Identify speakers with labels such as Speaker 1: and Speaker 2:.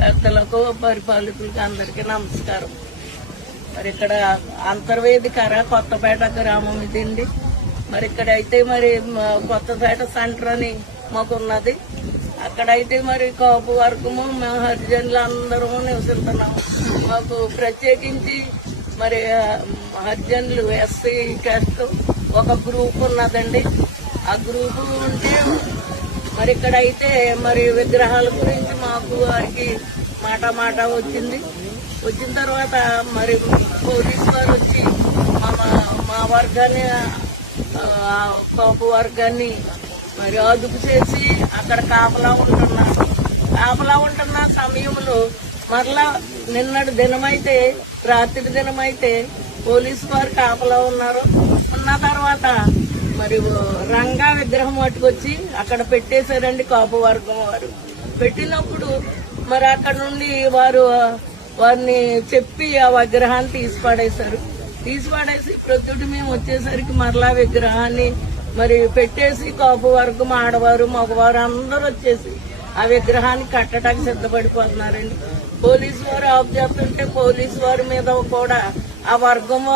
Speaker 1: పెద్దలకు పరిపాలకులకు అందరికీ నమస్కారం. మరి ఇక్కడ అంతర్వేదికర కొత్తపేట గ్రామం ఇదండి. మరి ఇక్కడైతే మరి కొత్తపేట సెంటర్ అని మాకున్నది. అక్కడైతే మరి కాపు వర్గము మేము హరిజనులు అందరము నివసిస్తున్నాం. మాకు ప్రత్యేకించి మరి హరిజనులు ఎస్సీ క్యాస్ట్ ఒక గ్రూప్ ఉన్నదండి. ఆ గ్రూపు ఉంటే మరి ఇక్కడైతే మరి విగ్రహాల గురించి మాకు వారికి మాట మాట వచ్చింది. వచ్చిన తర్వాత మరి పోలీస్ వారు వచ్చి మా మా వర్గాన్ని పాపు వర్గాన్ని మరి అదుపు చేసి అక్కడ కాపలా ఉంటున్నారు కాపలా ఉంటున్న సమయంలో మరలా నిన్నటి దినమైతే రాత్రి దినమైతే పోలీసు వారు కాపలా ఉన్నారు. ఉన్న తర్వాత మరి రంగా విగ్రహం పట్టుకొచ్చి అక్కడ పెట్టేశారండి కాపు వర్గం వారు. పెట్టినప్పుడు మరి అక్కడ నుండి వారు వారిని చెప్పి ఆ విగ్రహాన్ని తీసి పడేశారు తీసి పడేసి ప్రొద్దుటి మేము వచ్చేసరికి మరలా విగ్రహాన్ని మరి పెట్టేసి కాపు వర్గం ఆడవారు మగవారు అందరూ వచ్చేసి ఆ విగ్రహాన్ని కట్టడానికి సిద్ధపడిపోతున్నారండి. పోలీసు వారు ఆఫ్ చేస్తుంటే పోలీసు వారి మీద కూడా ఆ వర్గం వారు